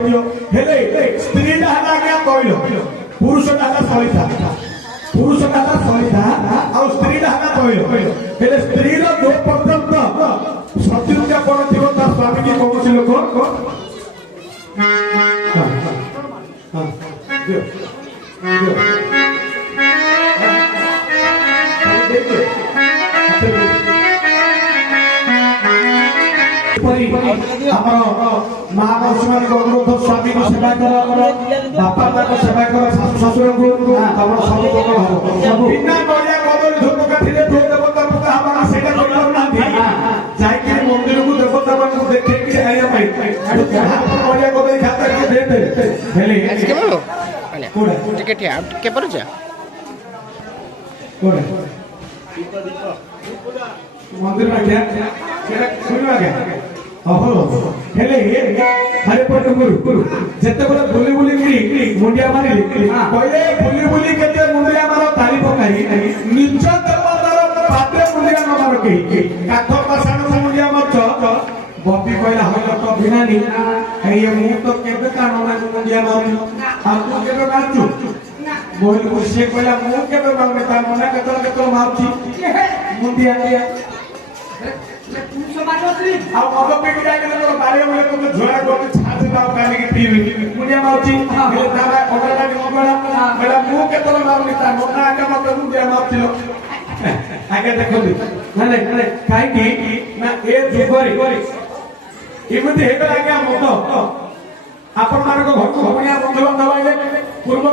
हेले स्त्री डाला क्या कोइलो पुरुष डाला सहिता पुरुष डाला सहिता और स्त्री डाला कोइलो हेले स्त्री रो जो पर्यंत सत्युज्ञा पड़थिबो ता स्वामी की कोनसी लोक हां दियो दियो महापुरुष अनुरोध स्वामी को सेवा कर बापा माँ को सेवा कर शाशु शशुर को तमर सब लोग हबो बिना बड़िया कदर धूप काठिले धूप देवता पूजा हमारा सेटा कर नाथि जाय कि मंदिर को देवता मान को देखे कि आया भाई बड़िया कदर खाता के दे दे हेले के बोलो कोडा टिकट है के पर जा कोडा मंदिर में क्या केरा सुनवा गया अहो हेले हरे पट गुरु जते बोले बुली बुली की मुंडिया मारी कहले बुली बुली केते मुंडिया मारो ताली पकाई निज देवतार पात्रे मुंडिया न मारो के काठ पासाण मुंडिया मत बपी कहला हम तो बिनानी ए मु तो केबे कानो ना मुंडिया मारी आ तू केबे नाचू बोल से कहला मु केबे मारने ता मना केतल मारची मुंडिया अब पे जाके तो बारे में तो झोला को छाछ दाव काने के पीवे मुझे माउची मेरे दादा ओडरा के मोगड़ा मेरा मुंह के तले मारनी ता मोना के मत मुझे माउचिलो आगे देखो माने काई की ना ए जुगरी इमति हेबे आगे मत आपण मानको घर को भणिया बंधु बांधव आइले पूर्व